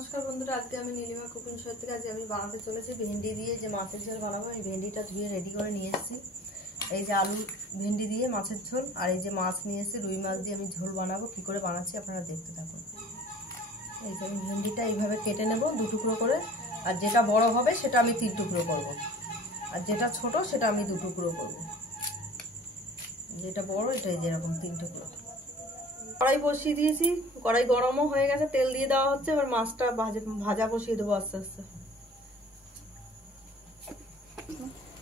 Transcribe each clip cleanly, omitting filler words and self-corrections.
নমস্কার বন্ধুরা, আজকে আমি নীলিমা কুকিং শো থেকে আজকে আমি বানাতে চলেছি ভেন্ডি দিয়ে যে মাছের ঝোল বানাবো। এই ভেন্ডিটা ধুয়ে রেডি করে নিয়ে এসেছি। এই যে আলু ভেন্ডি দিয়ে মাছের ঝোল, আর এই যে মাছ নিয়ে এসেছি রুই মাছ দিয়ে আমি ঝোল বানাবো। কি করে বানাচ্ছি আপনারা দেখতে থাকুন। এই যে আমি ভেন্ডিটা এইভাবে কেটে নেব 2 টুকরো করে, আর যেটা বড় হবে সেটা আমি 3 টুকরো করব, আর যেটা ছোট সেটা আমি 2 টুকরো করব। যেটা বড় এটাই যেরকম 3 টুকরো। কড়াই বসিয়ে দিয়েছি, কড়াই গরমও হয়ে গেছে, তেল দিয়ে দেওয়া হচ্ছে। এবার মাছটা ভাজা বসিয়ে দেবো আস্তে আস্তে।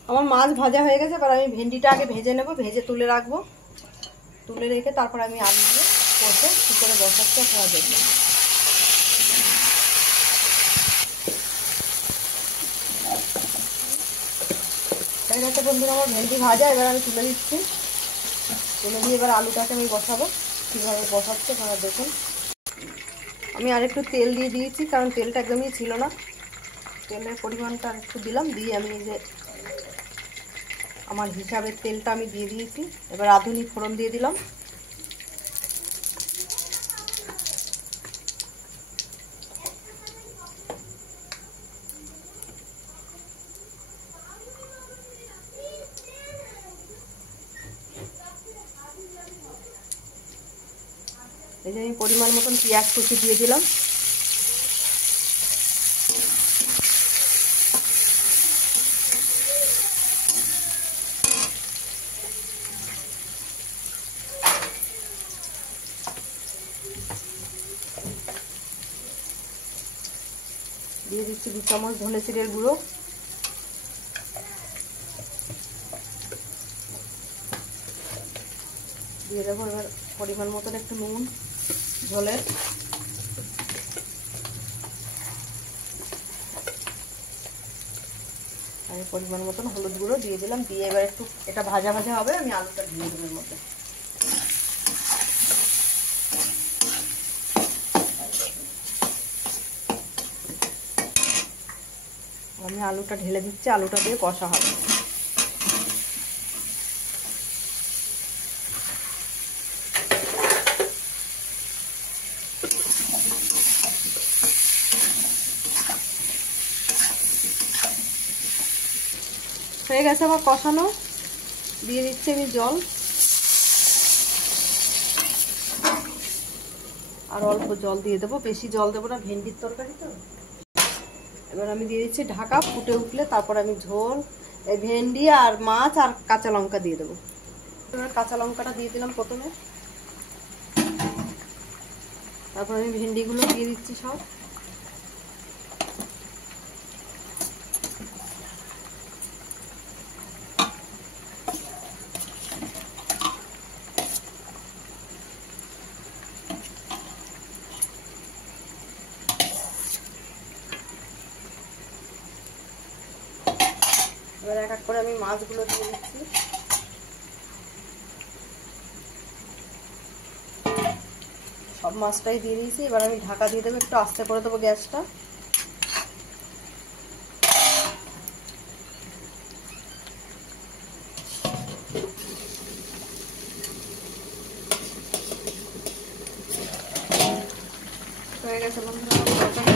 আমার মাছ ভাজা হয়ে গেছে, এবার আমি ভেন্ডিটা আগে ভেজে নেব, ভেজে তুলে রাখবো। তুলে রেখে তারপর আমি আলু দিয়ে কষে কী করে বসাচ্ছি আপনারা দেখবেন। হয়ে গেছে বন্ধুরা আমার ভেন্ডি ভাজা, এবার আমি তুলে দিচ্ছি। তুলে দিয়ে এবার আলুটাকে আমি বসাবো। কীভাবে বসাচ্ছে আপনারা দেখুন। আমি আর একটু তেল দিয়ে দিয়েছি, কারণ তেলটা একদমই ছিল না। তেলের পরিমাণটা একটু দিলাম, দিয়ে আমি এই যে আমার হিসাবের তেলটা আমি দিয়ে দিয়েছি। এবার রাঁধুনি ফোড়ন দিয়ে দিলাম। এই যে আমি পরিমাণ মতন পেঁয়াজ কুচি দিয়ে দিলাম। দিয়ে দিচ্ছি 2 চামচ ধনে জিরের গুঁড়ো। দিয়ে দেবো এবার পরিমাণ মতন একটু নুন ঝোলের। আর পরিমাণ মতন হলুদ গুঁড়ো দিয়ে দিলাম। দিয়ে এবার একটু এটা ভাজা ভাজা হবে, আমি আলুটা দিয়ে দেবো এর মধ্যে। আমি আলুটা ঢেলে দিচ্ছি, আলুটা দিয়ে কষা হবে। হয়ে গেছে আমার কষানো, দিয়ে দিচ্ছি আমি জল। আর অল্প জল দিয়ে দেবো, বেশি জল দেবো না, ভেন্ডির তরকারি তো। এবার আমি দিয়ে দিচ্ছি ঢাকা, ফুটে উঠলে তারপর আমি ঝোল, এই ভেন্ডি আর মাছ আর কাঁচা লঙ্কা দিয়ে দেবো। এবার কাঁচা লঙ্কাটা দিয়ে দিলাম প্রথমে, তারপর আমি ভেন্ডিগুলো দিয়ে দিচ্ছি সব। এবার এক এক করে আমি মাছগুলো দিয়ে দিচ্ছি। সব মাছটাই দিয়ে দিয়েছি। এবার আমি ঢাকা দিয়ে দেবো, একটু আস্তে করে দেবো গ্যাসটা। হয়ে গেছে বন্ধুরা,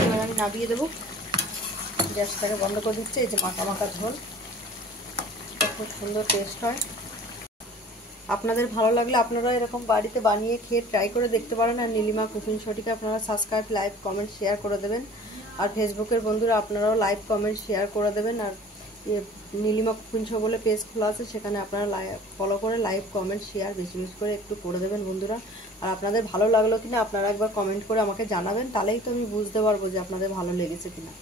এবার আমি নামিয়ে দেবো। গ্যাসটাকে বন্ধ করে দিচ্ছি। এই যে মাখা মাখা ঝোল, খুব সুন্দর টেস্ট হয়। আপনাদের ভালো লাগলে আপনারা এরকম বাড়িতে বানিয়ে খেয়ে ট্রাই করে দেখতে পারেন। আর নীলিমা কুকিং শোটিকে আপনারা সাবস্ক্রাইব, লাইক, কমেন্ট, শেয়ার করে দেবেন। আর ফেসবুকের বন্ধুরা আপনারাও লাইক, কমেন্ট, শেয়ার করে দেবেন। আর নীলিমা কুকিং শো বলে পেজ খোলা আছে, সেখানে আপনারা ফলো করে লাইক, কমেন্ট, শেয়ার বেশি বেশি করে একটু করে দেবেন বন্ধুরা। আর আপনাদের ভালো লাগলো কিনা আপনারা একবার কমেন্ট করে আমাকে জানাবেন, তাহলেই তো আমি বুঝতে পারবো যে আপনাদের ভালো লেগেছে কিনা।